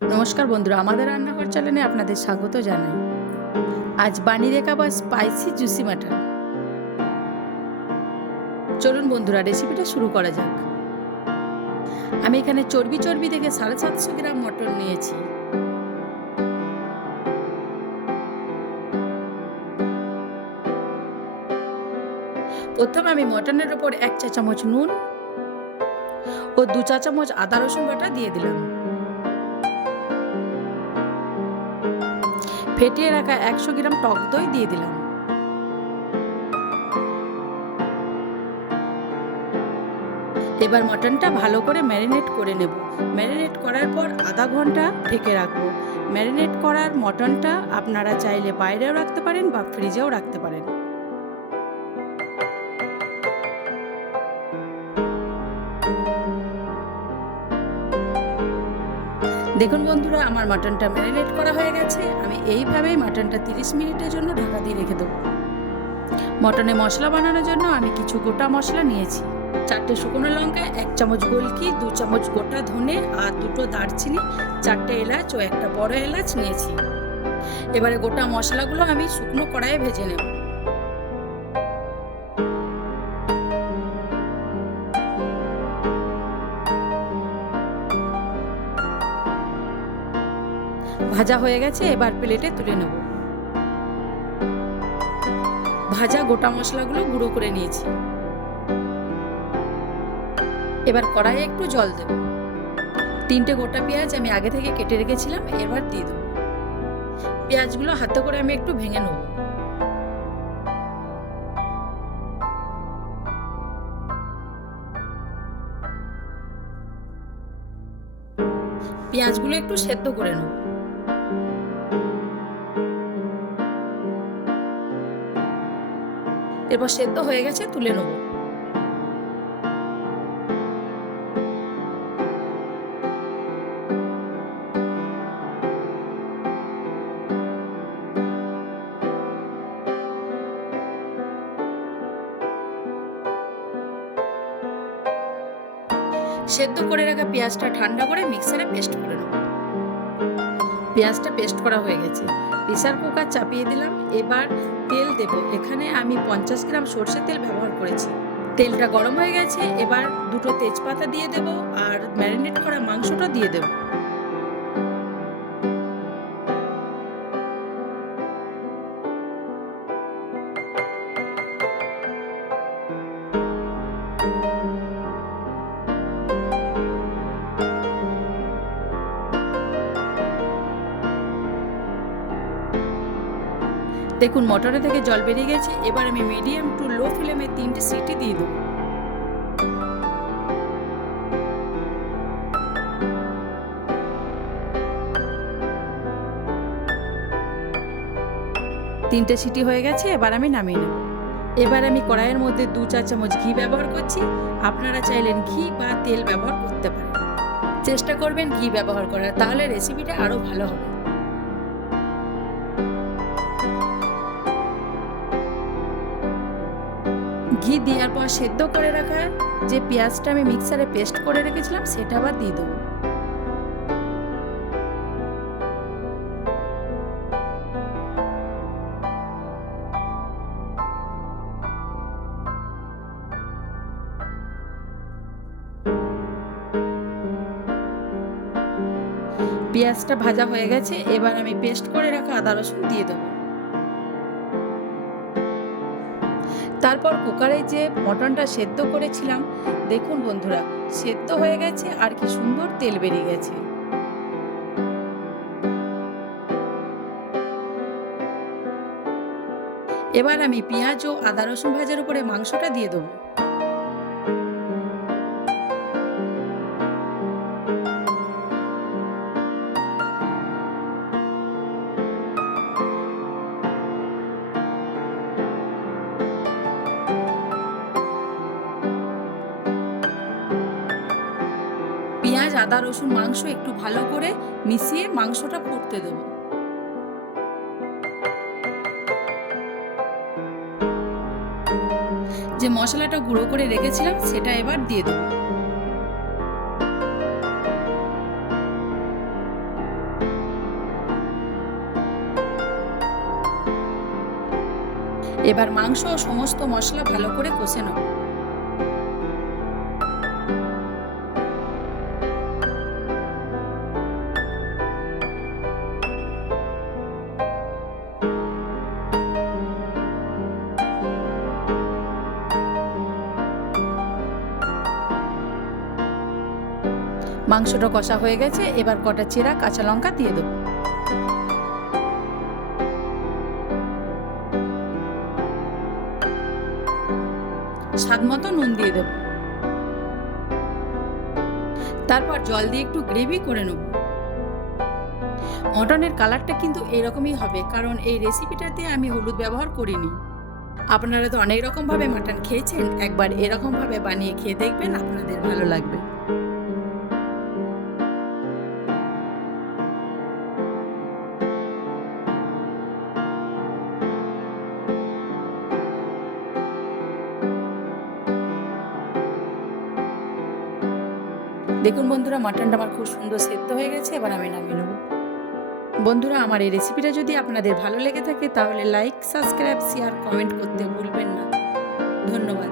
নমস্কার বন্ধুরা, আমাদের রান্নাঘর চ্যানেলে আপনাদের স্বাগত জানাই। আজ বানিয়ে দেখাবো স্পাইসি জুসি মাটন। চলুন বন্ধুরা, রেসিপিটা শুরু করা যাক। আমি এখানে চর্বি থেকে 750 গ্রাম মটন নিয়েছি। প্রথমে আমি মটনের ওপর 1 চা চামচ নুন ও 2 চা চামচ আদা রসুন বাটা দিয়ে দিলাম। ফেটিয়ে রাখা 100 গ্রাম টক দই দিয়ে দিলাম। এবার মটনটা ভালো করে ম্যারিনেট করে নেব। ম্যারিনেট করার পর আধা ঘন্টা ঢেকে রাখবো। ম্যারিনেট করার মটনটা আপনারা চাইলে বাইরেও রাখতে পারেন বা ফ্রিজেও রাখতে পারেন। দেখুন বন্ধুরা, আমার মাটনটা ম্যারিনেট করা হয়ে গেছে। আমি এইভাবেই মাটনটা 30 মিনিটের জন্য ঢাকা দিয়ে রেখে দেবো। মটনে মশলা বানানোর জন্য আমি কিছু গোটা মশলা নিয়েছি। 4টে শুকনো লঙ্কা, 1 চামচ গোলকি, 2 চামচ গোটা ধনে আর 2টো দারচিনি, 4টে এলাচ ও একটা বড় এলাচ নিয়েছি। এবারে গোটা মশলাগুলো আমি শুকনো কড়াইয়ে ভেজে নেব। ভাজা হয়ে গেছে, এবার প্লেটে তুলে নেব। ভাজা গোটা মশলাগুলো গুঁড়ো করে নিয়েছি। এবার কড়াইয়ে একটু জল দেব। 3টে গোটা পেঁয়াজ আমি আগে থেকে কেটে রেখেছিলাম, এবার দিয়ে দেব। পেঁয়াজগুলো হাতে করে আমি একটু ভেঙে নেব। পেঁয়াজগুলো একটু সেদ্ধ করে নেব। এরপর সেদ্ধ হয়ে গেছে, তুলে নেব। সেদ্ধ করে রাখা পেঁয়াজটা ঠান্ডা করে মিক্সারে পেস্ট করে নেব। পেঁয়াজটা পেস্ট করা হয়ে গেছে। প্রেসার কুকার চাপিয়ে দিলাম। এবার তেল দেব। এখানে আমি 50 গ্রাম সরষের তেল ব্যবহার করেছি। তেলটা গরম হয়ে গেছে, এবার 2টো তেজপাতা দিয়ে দেব আর ম্যারিনেট করা মাংসটা দিয়ে দেব। দেখুন, মটরে থেকে জল বেরিয়ে গেছে। এবার আমি মিডিয়াম টু লো ফ্লেমে 3টে সিটি দিয়ে দেব। তিনটে সিটি হয়ে গেছে, এবার আমি নামিয়ে নেব। এবার আমি কড়াইয়ের মধ্যে 2 চা চামচ ঘি ব্যবহার করছি। আপনারা চাইলেন ঘি বা তেল ব্যবহার করতে পারেন। চেষ্টা করবেন ঘি ব্যবহার করার, তাহলে রেসিপিটা আরো ভালো হবে। ঘি দেওয়ার পর সেদ্ধ করে রাখা যে পেঁয়াজটা আমি মিক্সারে পেস্ট করে রেখেছিলাম সেটা আবার দিয়ে দেবো। পেঁয়াজটা ভাজা হয়ে গেছে, এবার আমি পেস্ট করে রাখা আদা রসুন দিয়ে দেবো। তারপর কুকারে যে মটনটা সেদ্ধ করেছিলাম, দেখুন বন্ধুরা, সেদ্ধ হয়ে গেছে আর কি সুন্দর তেল বেরিয়ে গেছে। এবার আমি পেঁয়াজ ও আদা রসুন ভাজার উপরে মাংসটা দিয়ে দেবো। পেঁয়াজ আদা রসুন মাংস একটু ভালো করে মিশিয়ে মাংসটা ফুটতে দেবো। যে মশলাটা গুঁড়ো করে রেখেছিলাম সেটা এবার দিয়ে দেবো। এবার মাংস ও সমস্ত মশলা ভালো করে কষে নেব। মাংসটা কষা হয়ে গেছে, এবার কটা চেরা কাঁচা লঙ্কা দিয়ে দেবো। স্বাদ মতো নুন দিয়ে দেব। তারপর জল দিয়ে একটু গ্রেভি করে নেব। মটনের কালারটা কিন্তু এরকমই হবে, কারণ এই রেসিপিটাতে আমি হলুদ ব্যবহার করিনি। আপনারা তো অনেক রকমভাবে মাটন খেয়েছেন, একবার এরকমভাবে বানিয়ে খেয়ে দেখবেন, আপনাদের ভালো লাগবে। দেখুন বন্ধুরা, মাটনটা আমার খুব সুন্দর সেদ্ধ হয়ে গেছে, এবার আমি নামিয়ে নেব। বন্ধুরা, আমার এই রেসিপিটা যদি আপনাদের ভালো লেগে থাকে তাহলে লাইক, সাবস্ক্রাইব, শেয়ার, কমেন্ট করতে ভুলবেন না। ধন্যবাদ।